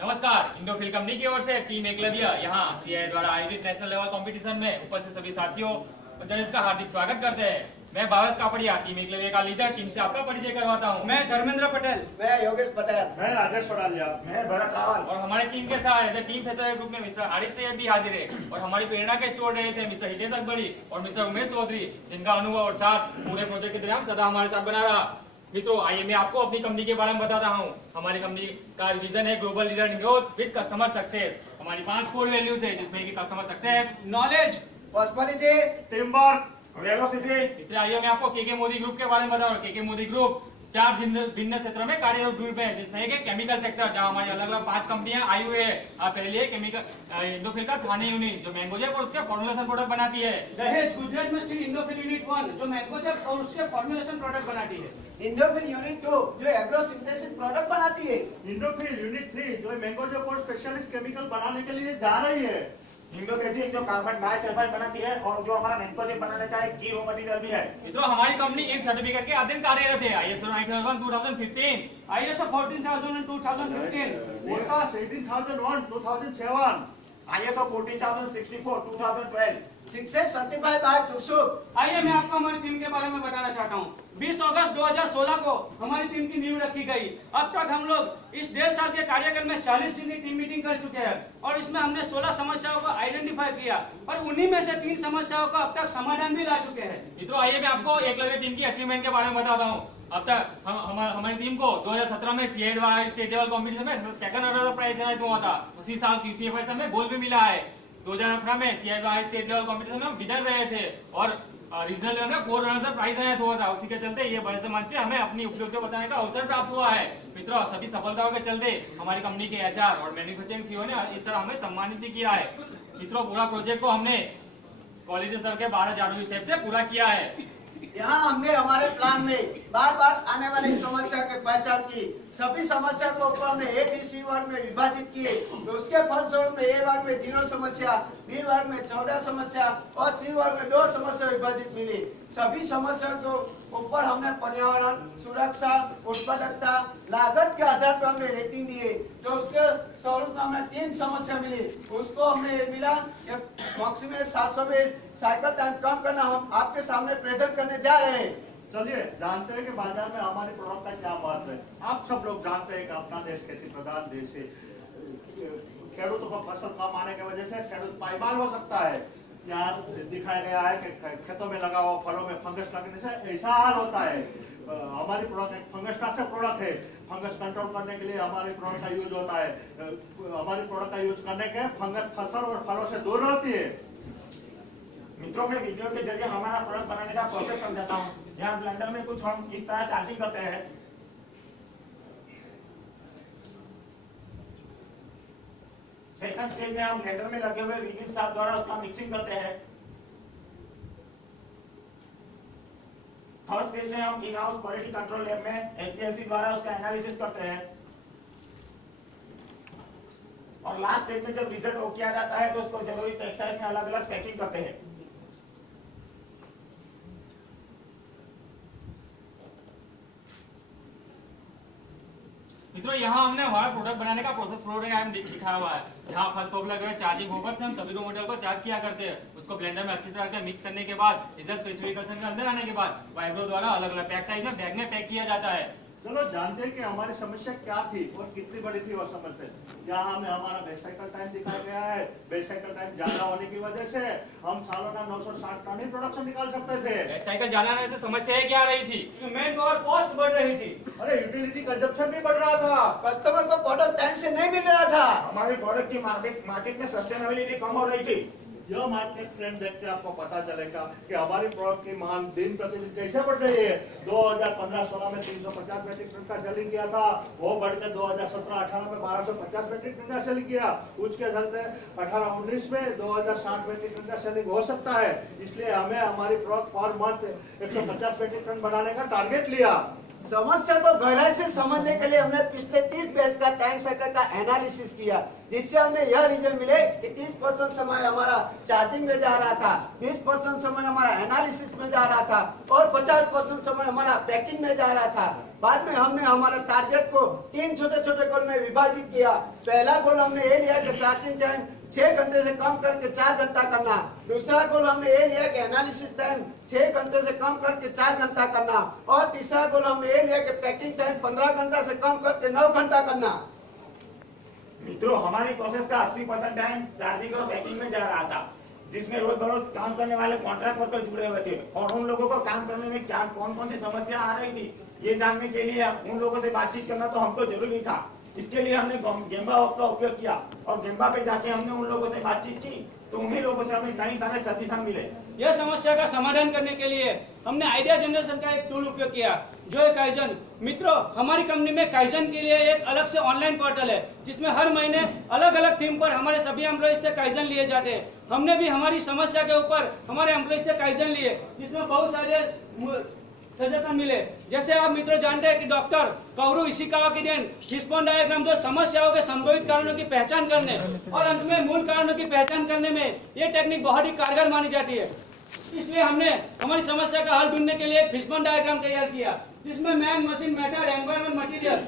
नमस्कार। इंडोफिल कंपनी की ओर से टीम एकलव्य यहाँ सीआई द्वारा आयोजित नेशनल लेवल कंपटीशन में उपस्थित सभी साथियों और जजेस का हार्दिक स्वागत करते हैं। मैं भावेश कापड़िया, टीम एकलव्य का लीडर, टीम से आपका परिचय करवाता हूँ। मैं धर्मेंद्र पटेल। मैं योगेश पटेल। मैं राजेश सोडालिया। मैं भरत रावल। और हमारे टीम के साथ एज टीम फैसला ग्रुप में मिस्टर आरिफ सैयद भी हाजिर है और हमारी प्रेरणा के स्टोर रहे थे मिस्टर हितेश अकबरी और मिस्टर उमेश चौधरी, जिनका अनुभव और साथ पूरे प्रोजेक्ट के दौरान सदा हमारे साथ बना रहा। मित्रों, आइए मैं आपको अपनी कंपनी के बारे में बताता हूँ। हमारी कंपनी का विजन है global leader in growth with customer success. हमारी 5 कोर वैल्यूज है, जिसमें कि customer success, knowledge, personality, team work, velocity. इसलिए आइए मैं आपको केके मोदी ग्रुप के बारे में बताऊँ। केके मोदी ग्रुप 4 भिन्न क्षेत्रों में कार्यरत ग्रुप है, जिसमें एक केमिकल सेक्टर, जहाँ हमारी अलग अलग 5 कंपनियां आई हुई है। पहली है केमिकल इंडोफिल का थाने यूनिट, जो मैंगोजेब और उसके फॉर्मुलेशन प्रोडक्ट बनाती है। दहेज गुजरात में स्थित इंडोफिल यूनिट 1 जो मैंगोजेब और उसके फॉर्मुलेशन प्रोडक्ट बनाती है। इंडोफिल यूनिट 2 जो एग्रो सिंथेसिस प्रोडक्ट बनाती है। इंडोफिल यूनिट 3 जो मैंगोजेब और स्पेशलिस्ट केमिकल बनाने के लिए जा रही है। इंडोकेजिन जो कार्बन डाइसल्फाइड बनाती है और जो हमारा मैंगोजेब बनाने का एक की रॉ मटेरियल भी है। मित्रों, हमारी कंपनी इन सर्टिफिकेट के अधीन कार्यरत है। ISO 9001:2015, ISO 14000 2015, OSA 17001 2007, ISO 14064 2012। Success certified by टूसुक। आइए मैं आपको हमारी टीम के बारे में बताना चाहता हूँ। 20 अगस्त 2016 को हमारी टीम की नींव रखी गई। अब तक हम लोग इस 1.5 साल के कार्यकाल में 40 दिन की टीम मीटिंग कर चुके हैं और इसमें हमने 16 समस्याओं को आइडेंटिफाई किया और उन्हीं में से 3 समस्याओं का अब तक समाधान भी ला चुके हैं। मित्रों, आइए मैं आपको एकलव्य टीम की अचीवमेंट के बारे में बताता हूँ। अब तक हमारी टीम को 2017 में सीआई स्टेट लेवल कॉम्पिटिशन में सेकंड ऑर्डर प्राइज हुआ था। उसी साल QCFI में गोल्ड भी मिला है। 2018 में सीआई स्टेट लेवल कॉम्पिटिशन में विनर रहे थे और रीजनल लेवल में 4 रनर्स प्राइज अनायत हुआ था। उसी के चलते ये बड़े से मंच पे हमें अपनी उपलब्धियां बताने का अवसर प्राप्त हुआ है। मित्रों, सभी सफलताओं के चलते हमारी कंपनी के HR और मैन्युफैक्चरिंग CEO ने इस तरह हमें सम्मानित भी किया है। मित्रों, पूरा प्रोजेक्ट को हमने क्वालिटी सर के 12 जादुई स्टेप से पूरा किया है। यहाँ हमने हमारे प्लान में बार बार आने वाली समस्या की पहचान की। सभी समस्या को ऊपर हमने A, B, C वर्ग में विभाजित किए। तो उसके फलस्वरूप में A वर्ग में 0 समस्या, B वर्ग में 14 समस्या और C वर्ग में 2 समस्या विभाजित मिली। सभी समस्या को ऊपर हमने पर्यावरण, सुरक्षा, उत्पादकता, लागत के आधार पर हमने रेटिंग दिए। तो उसके स्वरूप में हमें 3 समस्या मिली। उसको हमने मिला मैक्सिमम 720 साइकिल टाइम कम करना हम आपके सामने प्रेजेंट करने जा रहे हैं। चलिए जानते हैं कि बाजार में हमारी प्रोडक्ट का क्या बात है। आप सब लोग जानते हैं कि अपना देश खेती प्रधान देश है। खेडूतों को फसल कम आने की वजह से खेडूत पायमाल हो सकता है। यहाँ दिखाया गया है कि खेतों में लगा हुआ फलों में फंगस लगने से ऐसा हाल होता है। हमारी प्रोडक्ट एक फंगस नाशक प्रोडक्ट है। फंगस कंट्रोल करने के लिए हमारी प्रोडक्ट का यूज होता है। हमारी प्रोडक्ट का यूज करने के फंगस फसल और फलों से दूर रहती है। मित्रों, में वीडियो के जरिए हमारा प्रोडक्ट बनाने का प्रोसेस समझाता हूँ। यहाँ ब्लेंडर में कुछ हम इस तरह चार्जिंग करते हैं। सेकंड स्टेज में हम ब्लेंडर में लगे हुए रिगिल साफ द्वारा उसका मिक्सिंग करते हैं। थर्ड स्टेज में हम in house quality control lab में HPLC द्वारा उसका एनालिसिस करते हैं। और लास्ट स्टेज में जब रिजल्ट हो किया जाता है तो उसको जरूरी पैक साइज में अलग अलग पैकिंग करते हैं। मित्रों, यहाँ हमने हमारा प्रोडक्ट बनाने का प्रोसेस फ्लो डायग्राम दिखाया हुआ है। यहाँ फर्स्ट पॉप लगे हुए चार्जिंग होकर से हम सभी रो मटेरियल को चार्ज किया करते हैं। उसको ब्लेंडर में अच्छी तरह से मिक्स करने के बाद रिजल्ट स्पेसिफिकेशन के अंदर आने के बाद वाइब्रो द्वारा अलग अलग पैक साइज में बैग में पैक किया जाता है। चलो जानते हैं कि हमारी समस्या क्या थी और कितनी बड़ी थी और समझते हैं। यहाँ हमें हमारा बेस साइकिल टाइम दिखाया गया है। बेस साइकिल टाइम ज्यादा होने की वजह से हम सालाना 960 टन ही प्रोडक्शन निकाल सकते थे। बेस साइकिल ज्यादा होने से समस्या क्या रही थी? मैन पावर कॉस्ट बढ़ रही थी। अरे यूटिलिटी कंजप्शन भी बढ़ रहा था। कस्टमर को प्रोडक्ट टाइम से नहीं मिल रहा था। हमारी प्रोडक्ट की मार्केट में सस्टेनेबिलिटी कम हो रही थी। यह मार्केट ट्रेंड देख के आपको पता चलेगा कि हमारी प्रोडक्ट की मांग दिन प्रतिदिन कैसे बढ़ रही है। 2015-16 में 350 मेट्रिक टन का सेलिंग किया था, वो बढ़ के 2017-18 में 1250 मेट्रिक टन का सेलिंग किया। उसके चलते 18-19 में 2060 मेट्रिक टन का सेलिंग हो सकता है। इसलिए हमें हमारी product per month 150 metric ton बनाने का टारगेट लिया। समस्या को गहराई से समझने के लिए हमने पिछले 30 बैच का टाइम साइकिल का एनालिसिस किया, जिससे हमें यह रीजन मिले कि 30% समय हमारा चार्जिंग में जा रहा था, 20% समय हमारा एनालिसिस में जा रहा था और 50% समय हमारा पैकिंग में जा रहा था। बाद में हमने हमारे टारगेट को 3 छोटे छोटे गोल में विभाजित किया। पहला गोल हमने ये लिया कि चार्जिंग टाइम 6 घंटे से कम करके 4 घंटा करना। दूसरा गोल हमने ये लिया कि एनालिसिस टाइम 6 घंटे से कम करके 4 घंटा करना। और तीसरा गोल हमने ये लिया कि पैकिंग टाइम 15 घंटा से कम करके 9 घंटा करना। मित्रों, हमारी प्रोसेस का 80% टाइम चार्जिंग और पैकिंग में जा रहा था, जिसमें रोज बरोज काम करने वाले कॉन्ट्रैक्ट वर्कर जुड़े हुए थे और उन लोगों को काम करने में क्या कौन कौन सी समस्या आ रही थी ये जानने के लिए उन लोगों से बातचीत करना तो हमको जरूरी था। इसके लिए हमने गेम्बा का उपयोग किया और गेम्बा पे जाके हमने उन लोगों से बातचीत की तो उन्हीं लोगों से हमें कई सारे सजेशन मिले। यह समस्या का समाधान करने के लिए हमने आइडिया जनरेशन का एक टूल उपयोग किया जो है काइजन। मित्रों, हमारी कंपनी में काइजन के लिए एक अलग से ऑनलाइन पोर्टल है जिसमें हर महीने अलग अलग थीम पर हमारे सभी एम्प्लॉइज से काइजन लिए जाते हैं। हमने भी हमारी समस्या के ऊपर हमारे एम्प्लॉइज से काइजन लिए जिसमें बहुत सारे सजेशन मिले। जैसे आप मित्रों जानते हैं कि डॉक्टर काओरू इशिकावा की देन फिशबोन डायग्राम जो समस्याओं के संभावित कारणों की पहचान करने और अंत में मूल कारणों की पहचान करने में ये टेक्निक बहुत ही कारगर मानी जाती है। इसलिए हमने हमारी समस्या का हल ढूंढने के लिए फिशबोन डायग्राम तैयार किया जिसमें man, machine, method, environment, material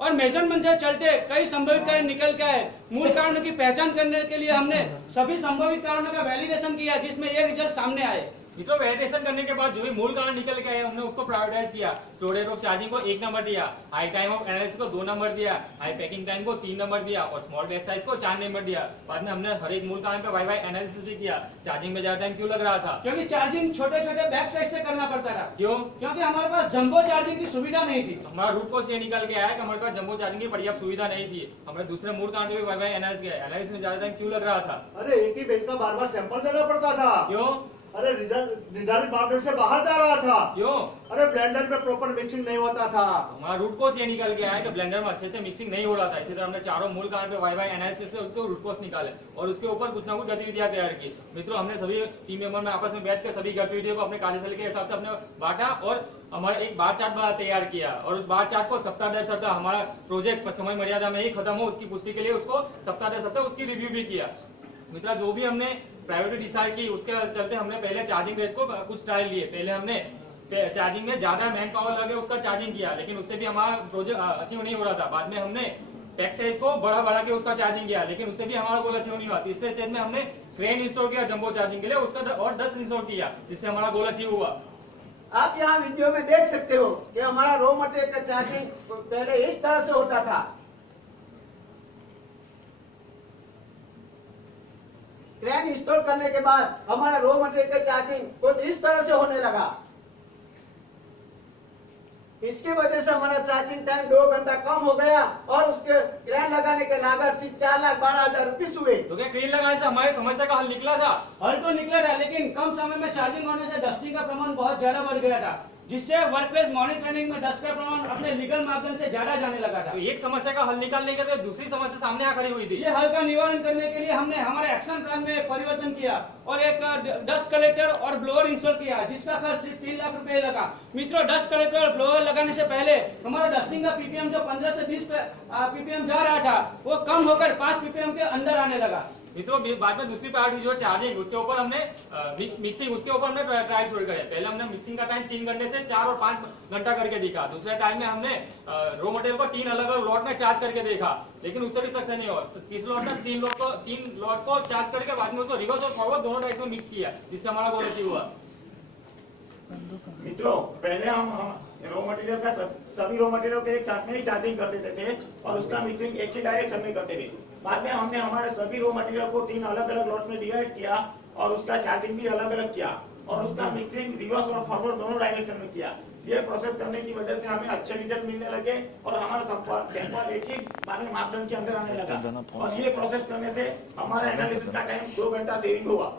और मेजरमेंट से चलते कई संभावित कारण निकल के आए। मूल कारणों की पहचान करने के लिए हमने सभी संभावित कारणों का वैलिडेशन किया जिसमें ये रिजल्ट सामने आए। मित्रों, वैलिडेशन करने के बाद जो भी मूल कारण निकल के आए हमने उसको प्रायोरिटाइज किया। स्टोरेज ऑफ चार्जिंग को 1 नंबर दिया, हाई टाइम ऑफ एनालिसिस को 2 नंबर दिया, हाई पैकिंग टाइम को 3 नंबर दिया और स्मॉल बैच साइज को 4 नंबर दिया। बाद में हमने हर एक मूल कारण पे वाई एनालिसिस भी किया। चार्जिंग में ज्यादा टाइम क्यों लग रहा था? क्योंकि चार्जिंग छोटे छोटे बैक साइज से करना पड़ता था। क्यों? क्योंकि हमारे पास जंबो चार्जिंग की सुविधा नहीं थी। हमारा रूट कोर्स ये निकल के आया कि हमारे पास जंबो चार्जिंग की पर्याप्त सुविधा नहीं थी। हमने दूसरे मूल कारण पे वाई एनालिसिस किया। एनालिसिस में ज्यादा टाइम क्यों लग रहा था? अरे एक ही बेच का बार बार सैंपल देना पड़ता था। क्यों? अरे निर्धारित मापदंड से बाहर जा रहा था। क्यों? अरे ब्लेंडर में प्रॉपर मिक्सिंग नहीं होता था। हमारा रूट कोर्स ये निकल के आया कि ब्लेंडर में अच्छे से मिक्सिंग नहीं हो रहा था। इसी तरह हमने चारों मूल कारण पे वाई एनालिसिस से उसको रूट कोर्स निकाले और उसके ऊपर कुछ ना कुछ गतिविधियां तैयार की। मित्रों, हमने सभी टीम मेंबर में आपस में बैठ कर सभी गतिविधियों को अपने कार्यशैली के हिसाब से अपने बांटा और हमारा एक बार चार्ट बना तैयार किया और उस बार चार्ट को सप्ताह दर सप्ताह हमारा प्रोजेक्ट समय मर्यादा में ही खत्म हो उसकी पुष्टि के लिए उसको सप्ताह दर सप्ताह उसकी रिव्यू भी किया। मित्रों, जो भी हमने प्रायोरिटी डिसाइड की उसके चलते हमने पहले चार्जिंग रेट को कुछ ट्रायल लिए। पहले हमने चार्जिंग में ज्यादा मैन पावर लगे उसका चार्जिंग किया लेकिन उससे भी हमारा प्रोजेक्ट अचीव नहीं हो रहा था। बाद में हमने पैक साइज को बढ़ा के उसका चार्जिंग किया लेकिन उससे भी हमारा गोल अचीव नहीं हुआ। तीसरे स्टेज में हमने क्रेन इंस्टॉल किया जंबो चार्जिंग के लिए, उसका और 10 इंस्टॉल किया जिससे हमारा गोल अचीव हुआ। आप यहाँ वीडियो में देख सकते हो कि हमारा रॉ मटेरियल का चार्जिंग पहले इस तरह से होता था। क्रेन इंस्टॉल करने के बाद हमारा रॉ मटेरियल का चार्जिंग कुछ इस तरह से होने लगा। इसकी वजह से हमारा चार्जिंग टाइम 2 घंटा कम हो गया और उसके क्रेन लगाने के लागत सिर्फ 4,12,000 रुपीज हुए। तो क्या क्रेन लगाने से हमारी समस्या का हल निकला था? हल तो निकला था लेकिन कम समय में चार्जिंग होने से डस्टिंग का प्रमाण बहुत ज्यादा बढ़ गया था जिससे वर्कप्लेस मॉनिटरिंग में डस्ट का प्रमाण अपने लीगल मापदंड से ज्यादा जाने लगा था। तो एक समस्या का हल निकालने के लिए दूसरी समस्या सामने आ खड़ी हुई थी। ये हल का निवारण करने के लिए हमने हमारे एक्शन प्लान में एक परिवर्तन किया और एक डस्ट कलेक्टर और ब्लोअर इंस्टॉल किया जिसका खर्च सिर्फ 3 लाख रुपए लगा। मित्रों, डस्ट कलेक्टर और ब्लोअर लगाने से पहले हमारा डस्टिंग का पीपीएम जो 15 से 20 पीपीएम जा रहा था वो कम होकर 5 पीपीएम के अंदर आने लगा। मित्रों, बाद में दूसरी प्रायोरिटी जो चार्जिंग उसके ऊपर हमने मिक्सिंग उसके ऊपर हमने ट्रायल शुरू करे। पहले हमने मिक्सिंग का टाइम 3 घंटे से 4 और 5 घंटा करके देखा। दूसरे टाइम में हमने रॉ मटेरियल को 3 अलग अलग लॉट में चार्ज करके देखा लेकिन उससे भी सक्सेस नहीं हुआ। तो तीसरे लॉट में 3 लॉट को चार्ज करके बाद में उसको रिवर्स और फॉरवर्ड दोनों डायरेक्शन में मिक्स किया जिससे हमारा गोल अचीव हुआ। मित्रों, पहले हम रॉ मटेरियल का सभी रॉ मटेरियल के एक साथ में ही चार्जिंग कर देते थे और उसका मिक्सिंग एक ही डायरेक्शन में करते थे। बाद में हमने हमारे सभी रॉ मटेरियल को 3 अलग अलग लॉट में डिवाइड किया और उसका चार्जिंग भी अलग अलग किया और उसका मिक्सिंग रिवर्स और फॉरवर्ड दोनों डायरेक्शन में किया। ये प्रोसेस करने की वजह से हमें अच्छे रिजल्ट मिलने लगे और हमारा सैंपल एक ही मापदंड के अंदर आने लगा और ये प्रोसेस करने से हमारा एनालिसिस का टाइम 2 घंटा सेविंग हुआ।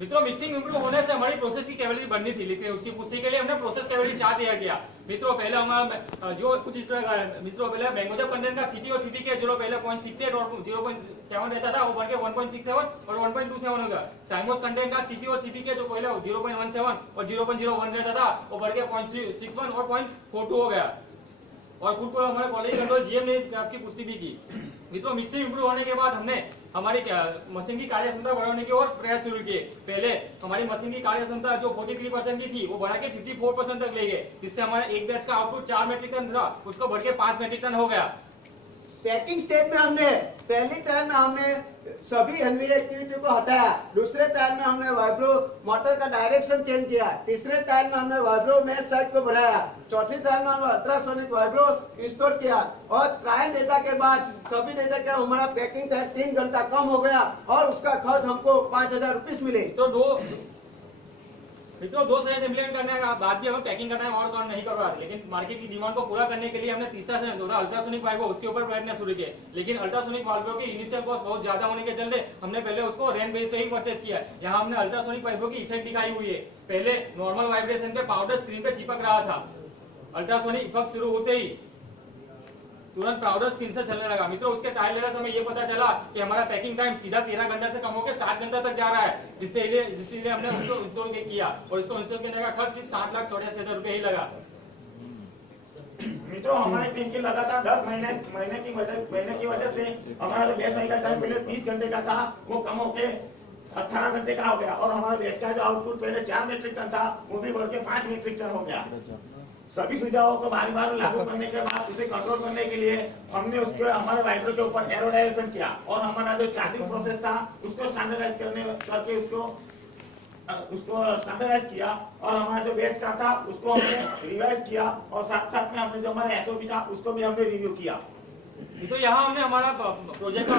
मित्रों, मिक्सिंग इंप्रूव होने से हमारी प्रोसेस की कैपेबिलिटी बढ़नी थी लेकिन उसकी पुष्टि के लिए हमने प्रोसेस कैपेबिलिटी चार्ट तैयार किया। मित्रों, पहले हमारा जो कुछ इस तरह का है। मित्रों, पहले मैंगोजेब कंटेंट का सीटी और सीपी के जो पहले 0.68 और 0.7 रहता था वो बढ़ के 1.67 और 1.27 हो गया। साइमोस कंटेंट का सीटी और सीपी के जो पहले 0.17 और 0.01 रहता था वो बढ़ के 0.61 और 0.42 हो गया। और खुद को हमारे क्वालिटी कंट्रोल जीएम ने इस ग्राफ की पुष्टि भी की। मित्रों मिक्सिंग इंप्रूव होने के बाद हमने हमारी मशीन की कार्य क्षमता बढ़ाने की और प्रयास शुरू किए। पहले हमारी मशीन की कार्य क्षमता जो 43% की थी वो बढ़ा के 54% तक ले गए, जिससे हमारा एक बैच का आउटपुट 4 मेट्रिक टन था, उसको बढ़ के 5 मेट्रिक टन हो गया। पैकिंग स्टेज में हमने पहली टर्न में हमने सभी एनवी एक्टिविटी को हटाया, दूसरे टर्न में हमने वाइब्रो मोटर का डायरेक्शन चेंज किया, तीसरे टर्न में हमने वाइब्रो मैच साइड को बढ़ाया, चौथी टर्न में हमने अल्ट्रासोनिक वाइब्रो इंस्टॉल किया और ट्रायल डेटा के बाद सभी डेटा के हमारा पैकिंग टाइम 3 घंटा कम हो गया और उसका खर्च हमको 5000 रुपीज मिले। तो मित्रों 2 सेशन इम्प्लीमेंट करने के बाद भी हमें पैकिंग का टाइम और कम नहीं करवा रहे, लेकिन मार्केट की डिमांड को पूरा करने के लिए हमने तीसरा सेशन जो था अल्ट्रासोनिक वाल्वो उसके ऊपर प्रयत्न शुरू किए। लेकिन अल्ट्रासोनिक वाल्वो की इनिशियल कॉस्ट बहुत ज्यादा होने के चलते हमने पहले उसको रेंट बेस पे ही परचेस किया। यहाँ हमने अल्ट्रासोनिक वाल्वो की इफेक्ट दिखाई हुई है। पहले नॉर्मल वाइब्रेशन पे पाउडर स्क्रीन पे चिपक रहा था, अल्ट्रासोनिक इफेक्ट शुरू होते ही तुरंत पाउडर स्क्रीन से चलने लगा। मित्रों उसके ट्रायल लेने से हमें ये पता चला कि हमारा पैकिंग टाइम सीधा 13 घंटे से कम होकर 7 घंटा तक जा रहा है, जिससे हमने उसको इंस्टॉल किया और इसको इंस्टॉल करने का खर्च सिर्फ 7,84,000 रुपए ही लगा। मित्रों हमारी टीम की लगातार 10 महीने की वजह से हमारा जो बैच साइकिल टाइम पहले 30 घंटे का था वो कम होके 18 घंटे का हो गया और हमारा बैच का जो आउटपुट पहले 4 मेट्रिक टन था वो भी बढ़ के 5 मेट्रिक टन हो गया। सभी सुविधाओं को बार बार लागू करने के बाद उसे कंट्रोल करने के लिए हमने उसके हमारे वाइब्रो के ऊपर एरोडाइजेशन किया और हमारा जो चार्जिंग प्रोसेस था उसको स्टैंडर्डाइज करके उसको स्टैंडर्डाइज किया और हमारा जो बैच का था उसको हमने रिवाइज किया और साथ साथ में हमने जो हमारा एसओपी था उसको भी हमने रिव्यू किया। तो यहाँ हमने हमारा प्रोजेक्ट का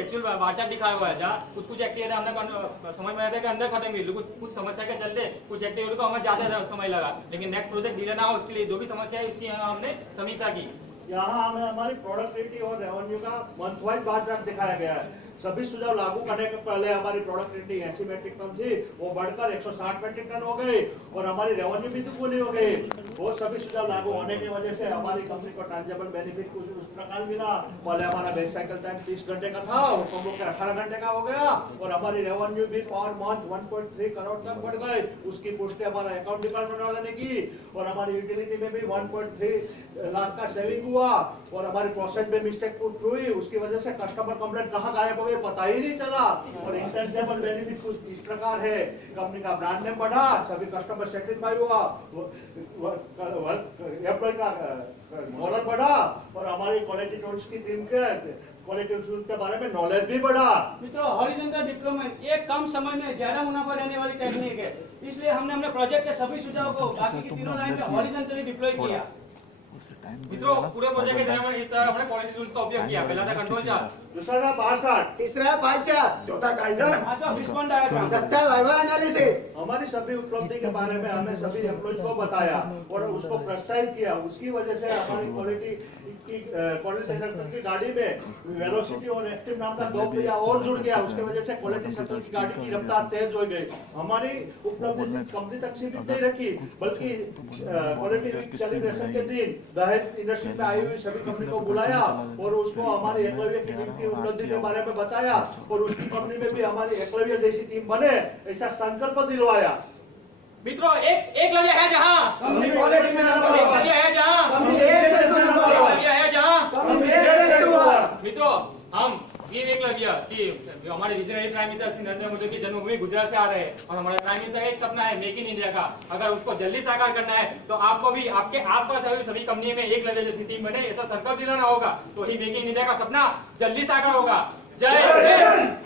एक्चुअल बार चार्ट दिखाया हुआ है, जहाँ कुछ एक्टिविटी हमने समझ में आया था कि अंदर खत्म हुई, कुछ समस्या के चलते कुछ एक्टिविटी को हमें ज्यादा समय लगा, लेकिन नेक्स्ट प्रोजेक्ट डिले ना हो उसके लिए जो भी समस्या है उसकी यहाँ हमने समीक्षा की। यहाँ हमें हमारी प्रोडक्टिविटी और रेवेन्यू का मंथ वाइज बार चार्ट दिखाया गया है। सभी सुझाव लागू करने के पहले हमारी प्रोडक्टिविटी 80 मेट्रिक टन थी, वो बढ़कर 160 मेट्रिक टन हो गई और हमारी रेवेन्यू भी दुगुनी हो गई। वो सभी सुझाव लागू होने की वजह से हमारी कंपनी को टैंजिबल बेनिफिट कुछ उस प्रकार मिला। पहले हमारा बेस साइकिल टाइम 30 घंटे का था, वो कम होकर 18 घंटे का हो गया और हमारी रेवेन्यू भी पर मंथ 1.3 करोड़ तक बढ़ गई। उसकी पुष्टि हमारा अकाउंट डिपार्टमेंट वाले ने की और हमारी यूटिलिटी में भी 1.3 लाख का सेविंग हुआ और हमारी प्रोसेस में मिस्टेक पुट हुई, उसकी वजह से कस्टमर कंप्लेंट कहाँ गायब हो गए पता ही नहीं चला। और इंटेंजिबल बेनिफिट कुछ इस प्रकार है, कंपनी का ब्रांड नेम बढ़ा, सभी कस्टमर सेटिस्फाई हुआ, एम्प्लॉय का मोरल बढ़ा और हमारी क्वालिटी टूल्स की टीम के क्वालिटी टूल्स के बारे में नॉलेज भी बढ़ा। मित्रों हॉरिजॉन्टल डिप्लॉयमेंट एक कम समय में ज्यादा मुनाफा लेने वाली टेक्निक है, इसलिए हमने अपने प्रोजेक्ट के सभी सुझाव को बाकी की तीनों लाइन में हॉरिजॉन्टली डिप्लॉय किया। मित्रों पूरे प्रोजेक्ट के दौरान इस तरह हमने क्वालिटी टूल्स का उपयोग किया। पहला था कंट्रोल चार्ट, दूसरा था बार चार्ट, तीसरा पाई चार्ट, चौथा काइजर, पांचवा फिशबोन डायग्राम, छठा वाइवा एनालिसिस। हमारी सभी उपलब्धि के बारे में हमें सभी एम्प्लॉय को बताया और उसको प्रोत्साहित किया। उसकी वजह से हमारी क्वालिटी सेक्टर की गाड़ी में वेलोसिटी और एक्टिव नाम का 2 पहिया और जुड़ गया। उसकी वजह से क्वालिटी सेक्टर की गाड़ी की रफ्तार तेज हो गई। हमारी उपलब्धि कंपनी तक सीमित नहीं रखी, बल्कि क्वालिटी कैलिब्रेशन के दिन दहेज इंडस्ट्री में आई हुई सभी कंपनी को बुलाया और उसको हमारी एकलव्य की टीम की उपलब्धि के बारे में बताया और उसकी कंपनी में भी हमारी एकलव्य जैसी टीम बने ऐसा संकल्प दिलवाया। मित्रों एकलव्य है जहाँ कंपनी क्वालिटी में नंबर 1, एकलव्य है जहाँ कंपनी ए से नंबर 1, एकलव्य है जहाँ कंपनी ए से नंबर। मित्रों हम टीम एकलव्य हमारे visionary prime minister Shri Narendra Modi की जन्मभूमि गुजरात से आ रहे हैं और हमारा प्राइम मिनिस्टर एक सपना है मेक इन इंडिया का। अगर उसको जल्दी साकार करना है तो आपको भी आपके आसपास हुई सभी कंपनी में एकलव्य जैसी टीम बने ऐसा संकल्प दिलाना होगा, तो ही मेक इन इंडिया का सपना जल्दी साकार होगा। जय हिंद।